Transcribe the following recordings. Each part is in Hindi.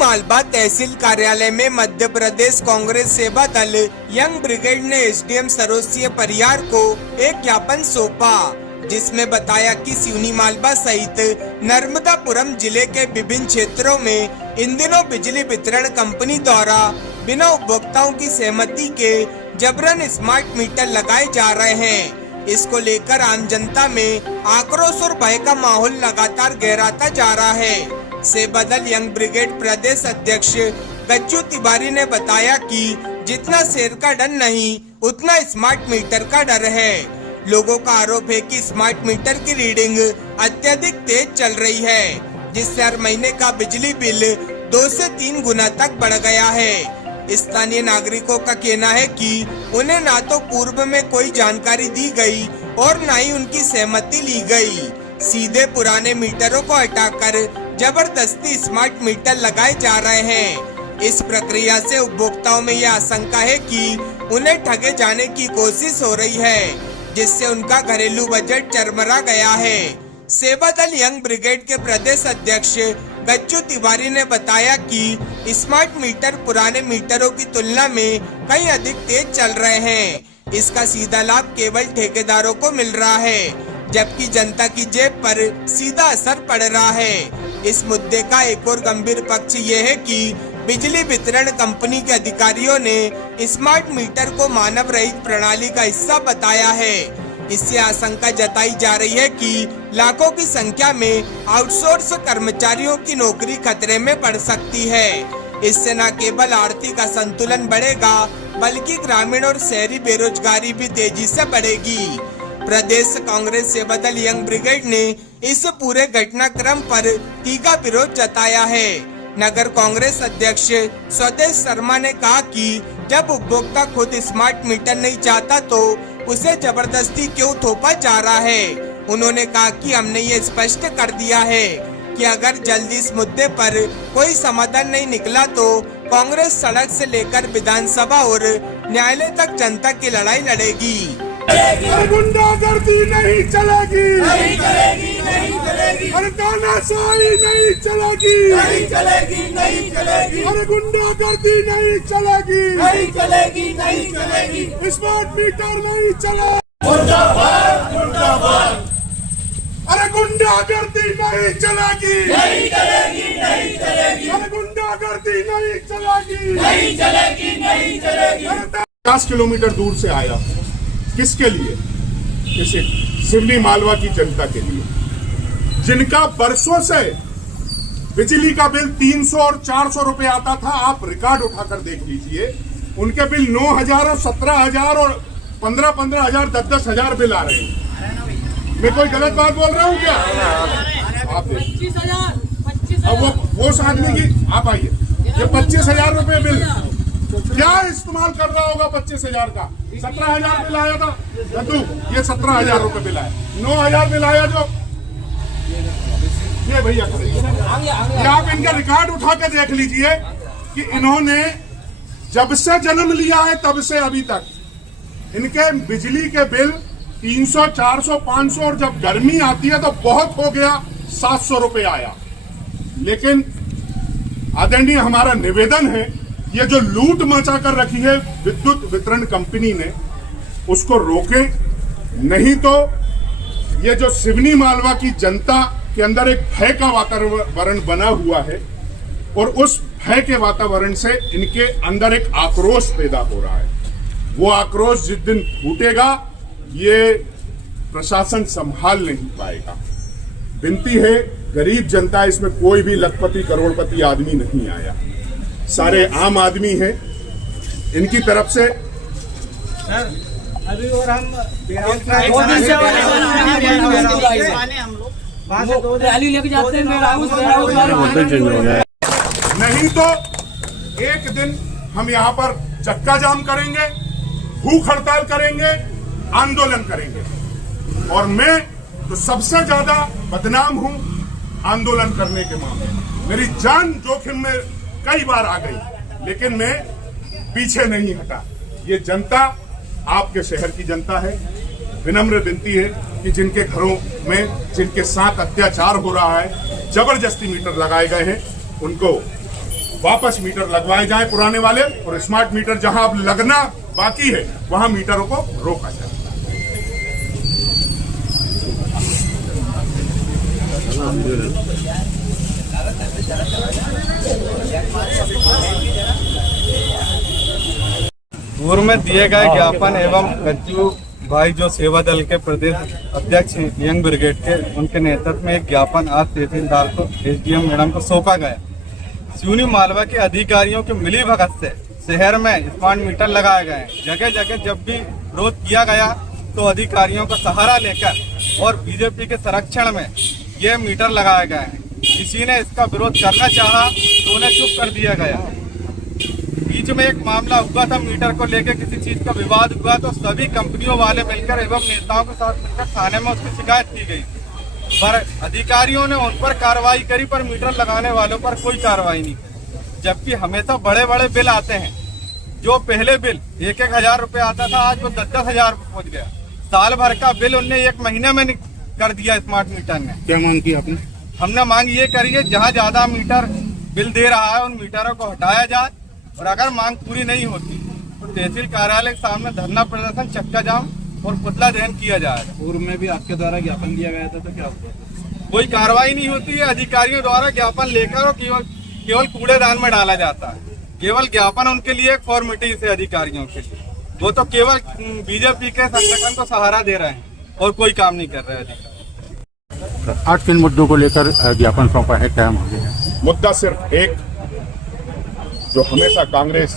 मालवा तहसील कार्यालय में मध्य प्रदेश कांग्रेस सेवा दल यंग ब्रिगेड ने एसडीएम सरोसिया परियार को एक ज्ञापन सौंपा, जिसमें बताया कि सिवनी मालवा सहित नर्मदापुरम जिले के विभिन्न क्षेत्रों में इन दिनों बिजली वितरण कंपनी द्वारा बिना उपभोक्ताओं की सहमति के जबरन स्मार्ट मीटर लगाए जा रहे हैं। इसको लेकर आम जनता में आक्रोश और भय का माहौल लगातार गहराता जा रहा है। सेवा दल यंग ब्रिगेड प्रदेश अध्यक्ष गज्जू तिवारी ने बताया कि जितना शेर का डर नहीं उतना स्मार्ट मीटर का डर है। लोगों का आरोप है कि स्मार्ट मीटर की रीडिंग अत्यधिक तेज चल रही है, जिससे हर महीने का बिजली बिल 2 से 3 गुना तक बढ़ गया है। स्थानीय नागरिकों का कहना है कि उन्हें ना तो पूर्व में कोई जानकारी दी गई और न ही उनकी सहमति ली गई। सीधे पुराने मीटरों को हटाकर जबरदस्ती स्मार्ट मीटर लगाए जा रहे हैं। इस प्रक्रिया से उपभोक्ताओं में यह आशंका है कि उन्हें ठगे जाने की कोशिश हो रही है, जिससे उनका घरेलू बजट चरमरा गया है। सेवा दल यंग ब्रिगेड के प्रदेश अध्यक्ष गज्जू तिवारी ने बताया कि स्मार्ट मीटर पुराने मीटरों की तुलना में कहीं अधिक तेज चल रहे हैं। इसका सीधा लाभ केवल ठेकेदारों को मिल रहा है, जबकि जनता की जेब पर सीधा असर पड़ रहा है। इस मुद्दे का एक और गंभीर पक्ष ये है कि बिजली वितरण कंपनी के अधिकारियों ने स्मार्ट मीटर को मानव रहित प्रणाली का हिस्सा बताया है। इससे आशंका जताई जा रही है कि लाखों की संख्या में आउटसोर्स कर्मचारियों की नौकरी खतरे में पड़ सकती है। इससे न केवल आर्थिक असंतुलन बढ़ेगा, बल्कि ग्रामीण और शहरी बेरोजगारी भी तेजी से बढ़ेगी। प्रदेश कांग्रेस सेवा दल यंग ब्रिगेड ने इस पूरे घटनाक्रम पर तीखा विरोध जताया है। नगर कांग्रेस अध्यक्ष स्वदेश शर्मा ने कहा कि जब उपभोक्ता खुद स्मार्ट मीटर नहीं चाहता तो उसे जबरदस्ती क्यों थोपा जा रहा है। उन्होंने कहा कि हमने ये स्पष्ट कर दिया है कि अगर जल्दी इस मुद्दे पर कोई समाधान नहीं निकला तो कांग्रेस सड़क से लेकर विधानसभा और न्यायालय तक जनता की लड़ाई लड़ेगी। गुंडागर्दी नहीं चलेगी, नहीं चलेगी, नहीं चलेगी। और तानाशाही नहीं चलेगी, नहीं चलेगी, नहीं चलेगी। और गुंडागर्दी नहीं चलेगी, नहीं चलेगी, नहीं चलेगी। स्मार्ट मीटर नहीं चले। मुर्दाबाद, मुर्दाबाद। अरे गुंडागर्दी नहीं चलेगी, नहीं चलेगी, नहीं चलेगी। अरे गुंडागर्दी नहीं चलेगी, नहीं चलेगी, नहीं चलेगी। 50 किलोमीटर दूर से आया, किसके लिए? इसे सिवनी मालवा की जनता के लिए, जिनका बरसों से बिजली का बिल 300 और 400 रुपए आता था। आप रिकॉर्ड उठाकर देख लीजिए, उनके बिल 9,000 और 17,000 और 15,000, 10,000 बिल आ रहे हैं। मैं कोई गलत बात बोल रहा हूँ क्या? आप 25,000 अब वो उस आदमी की, आप आइए, ये 25,000 रुपए बिल क्या इस्तेमाल कर रहा होगा? 25,000 का 17,000 बिल आया था दद्दू, ये 17,000 रुपए बिल आया, 9,000 बिल आया। जो ये भैया करेंगे, आप इनका रिकॉर्ड उठा के देख लीजिए कि इन्होंने जब से जन्म लिया है तब से अभी तक इनके बिजली के बिल 300, 400, 500 और जब गर्मी आती है तो बहुत हो गया 700 रुपए आया। लेकिन आदरणीय हमारा निवेदन है, ये जो लूट मचा कर रखी है विद्युत वितरण कंपनी ने, उसको रोके, नहीं तो ये जो सिवनी मालवा की जनता के अंदर एक भय का वातावरण बना हुआ है और उस भय के वातावरण से इनके अंदर एक आक्रोश पैदा हो रहा है। वो आक्रोश जिस दिन फूटेगा ये प्रशासन संभाल नहीं पाएगा। विनती है, गरीब जनता, इसमें कोई भी लखपति करोड़पति आदमी नहीं आया, सारे आम आदमी हैं। इनकी तरफ से अभी और हम लेके जाते हैं, नहीं तो एक दिन हम यहाँ पर चक्का जाम करेंगे, भूख हड़ताल करेंगे, आंदोलन करेंगे। और मैं तो सबसे ज्यादा बदनाम हूं आंदोलन करने के मामले में। मेरी जान जोखिम में कई बार आ गई, लेकिन मैं पीछे नहीं हटा। ये जनता आपके शहर की जनता है। विनम्र विनती है कि जिनके घरों में जिनके साथ अत्याचार हो रहा है, जबरदस्ती मीटर लगाए गए हैं, उनको वापस मीटर लगवाए जाएं पुराने वाले, और स्मार्ट मीटर जहां अब लगना बाकी है वहां मीटरों को रोका जाए। पूर्व में दिए गए ज्ञापन एवं गज्जू भाई जो सेवा दल के प्रदेश अध्यक्ष हैं यंग ब्रिगेड के, उनके नेतृत्व में एक ज्ञापन आज तहसीलदार को एसडीएम मैडम को सौंपा गया। सिवनी मालवा के अधिकारियों के मिलीभगत से शहर में स्मार्ट मीटर लगाए गए हैं। जगह जगह जब भी विरोध किया गया तो अधिकारियों का सहारा लेकर और बीजेपी के संरक्षण में ये मीटर लगाए गए हैं। किसी ने इसका विरोध करना चाहा तो उन्हें चुप कर दिया गया। बीच में एक मामला हुआ था मीटर को लेकर, किसी चीज का विवाद हुआ तो सभी कंपनियों वाले मिलकर एवं नेताओं के साथ मिलकर थाने में उसकी शिकायत की गई, पर अधिकारियों ने उन पर कार्रवाई करी, पर मीटर लगाने वालों पर कोई कार्रवाई नहीं की। जबकि हमेशा बड़े बड़े बिल आते हैं। जो पहले बिल 1-1 हजार रुपए आता था, आज वो 10-10 हजार पहुँच गया। साल भर का बिल उनने 1 महीने में कर दिया स्मार्ट मीटर ने। क्या मांग की आपने? हमने मांग ये करी है, जहाँ ज्यादा मीटर बिल दे रहा है उन मीटरों को हटाया जाए, और अगर मांग पूरी नहीं होती तो तहसील कार्यालय के सामने धरना प्रदर्शन, चक्का जाम और पुतला दहन किया जाएगा। पूर्व में भी आपके द्वारा ज्ञापन दिया गया था, तो क्या हुआ? कोई कार्रवाई नहीं होती है। अधिकारियों द्वारा ज्ञापन लेकर और केवल कूड़ेदान में डाला जाता है। केवल ज्ञापन उनके लिए एक फॉर्मेलिटी से अधिकारियों के लिए, वो तो केवल बीजेपी के संगठन को सहारा दे रहे हैं और कोई काम नहीं कर रहे अधिकारी। आज किन मुद्दों को लेकर ज्ञापन सौंपा है, क्या मांगे हैं? मुद्दा सिर्फ एक, जो हमेशा कांग्रेस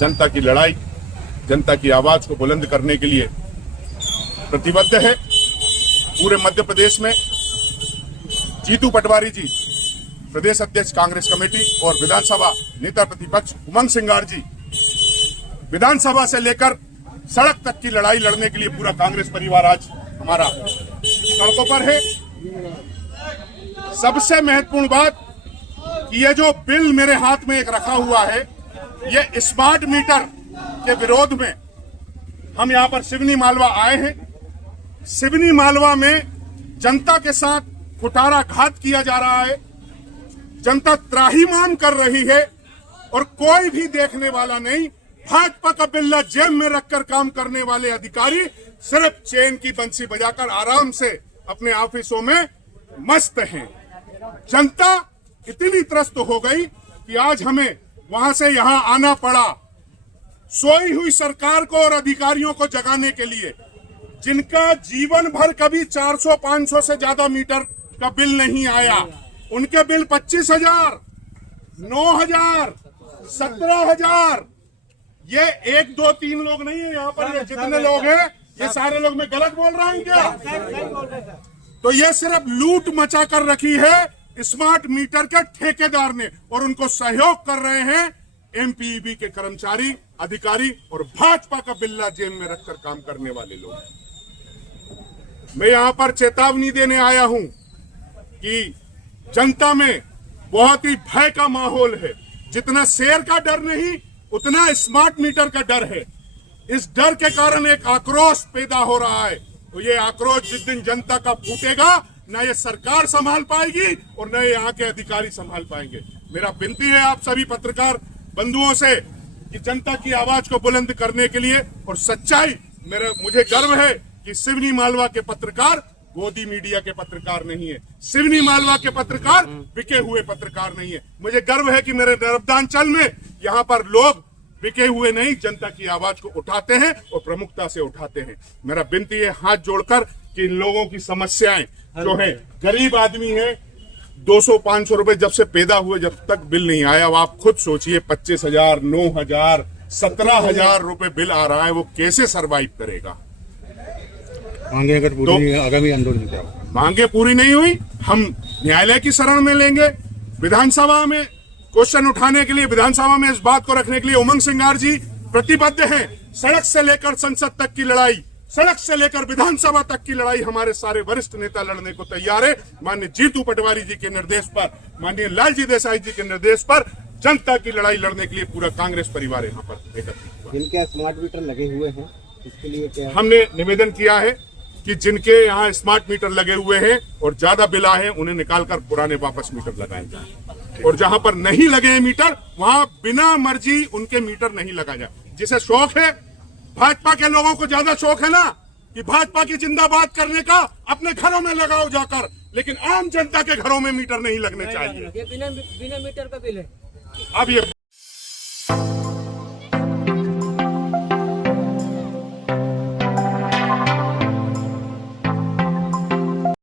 जनता की लड़ाई, जनता की आवाज को बुलंद करने के लिए प्रतिबद्ध है। पूरे मध्य प्रदेश में जीतू पटवारी जी प्रदेश अध्यक्ष कांग्रेस कमेटी और विधानसभा नेता प्रतिपक्ष उमंग सिंगार जी विधानसभा से लेकर सड़क तक की लड़ाई लड़ने के लिए पूरा कांग्रेस परिवार आज हमारा सड़कों पर है। सबसे महत्वपूर्ण बात कि ये जो बिल मेरे हाथ में एक रखा हुआ है, ये स्मार्ट मीटर के विरोध में हम यहाँ पर सिवनी मालवा आए हैं। सिवनी मालवा में जनता के साथ कुठाराघात किया जा रहा है, जनता त्राहिमाम कर रही है और कोई भी देखने वाला नहीं। भाजपा का बिल्ला जेब में रखकर काम करने वाले अधिकारी सिर्फ चेन की बंसी बजाकर आराम से अपने ऑफिसों में मस्त हैं। जनता इतनी त्रस्त हो गई कि आज हमें वहां से यहां आना पड़ा, सोई हुई सरकार को और अधिकारियों को जगाने के लिए, जिनका जीवन भर कभी 400-500 से ज्यादा मीटर का बिल नहीं आया। उनके बिल 25,000, 9,000, 17,000। ये 1, 2, 3 लोग नहीं है यहाँ पर, ये जितने लोग हैं ये सारे लोग, मैं गलत बोल रहा हूँ क्या? तो ये सिर्फ लूट मचा कर रखी है स्मार्ट मीटर के ठेकेदार ने, और उनको सहयोग कर रहे हैं एमपीईबी के कर्मचारी, अधिकारी और भाजपा का बिल्ला जेब में रखकर काम करने वाले लोग। मैं यहां पर चेतावनी देने आया हूं कि जनता में बहुत ही भय का माहौल है। जितना शेर का डर नहीं, उतना स्मार्ट मीटर का डर है। इस डर के कारण एक आक्रोश पैदा हो रहा है। तो ये आक्रोश जिस दिन जनता का फूटेगा, न ये सरकार संभाल पाएगी और न यहाँ के अधिकारी संभाल पाएंगे। मेरा विनती है आप सभी पत्रकार बंधुओं से कि जनता की आवाज को बुलंद करने के लिए और सच्चाई, मुझे गर्व है कि सिवनी मालवा के पत्रकार गोदी मीडिया के पत्रकार नहीं है। सिवनी मालवा के पत्रकार बिके हुए पत्रकार नहीं है। मुझे गर्व है कि मेरे नर्मदांचल में यहाँ पर लोग बिके हुए नहीं, जनता की आवाज को उठाते हैं और प्रमुखता से उठाते हैं। मेरा विनती है हाथ जोड़कर कि इन लोगों की समस्याएं जो है, गरीब आदमी है, 200-500 रुपए जब से पैदा हुए जब तक बिल नहीं आया, आप खुद सोचिए 25,000, 9,000, 17,000 रुपए बिल आ रहा है, वो कैसे सरवाइव करेगा? मांगे अगर पूरी नहीं हुई, आगामी आंदोलन क्या होगा? मांगे पूरी नहीं हुई, हम न्यायालय की शरण में लेंगे। विधानसभा में क्वेश्चन उठाने के लिए, विधानसभा में इस बात को रखने के लिए उमंग सिंगार जी प्रतिबद्ध हैं। सड़क से लेकर संसद तक की लड़ाई, सड़क से लेकर विधानसभा तक की लड़ाई हमारे सारे वरिष्ठ नेता लड़ने को तैयार है। माननीय जीतू पटवारी जी के निर्देश पर, माननीय लालजी देसाई जी के निर्देश पर जनता की लड़ाई लड़ने के लिए पूरा कांग्रेस परिवार यहाँ पर एकत्रित हुआ। जिनके स्मार्ट मीटर लगे हुए हैं, इसके लिए क्या हमने निवेदन किया है कि जिनके यहाँ स्मार्ट मीटर लगे हुए हैं और ज्यादा बिल आए हैं, उन्हें निकालकर पुराने वापस मीटर लगाए जाए। और जहां पर नहीं लगे हैं मीटर वहां बिना मर्जी उनके मीटर नहीं लगा जाए। जिसे शौक है, भाजपा के लोगों को ज्यादा शौक है ना कि भाजपा की जिंदाबाद करने का, अपने घरों में लगाओ जाकर, लेकिन आम जनता के घरों में मीटर नहीं लगने चाहिए। ये बिना मीटर का बिल है। अब ये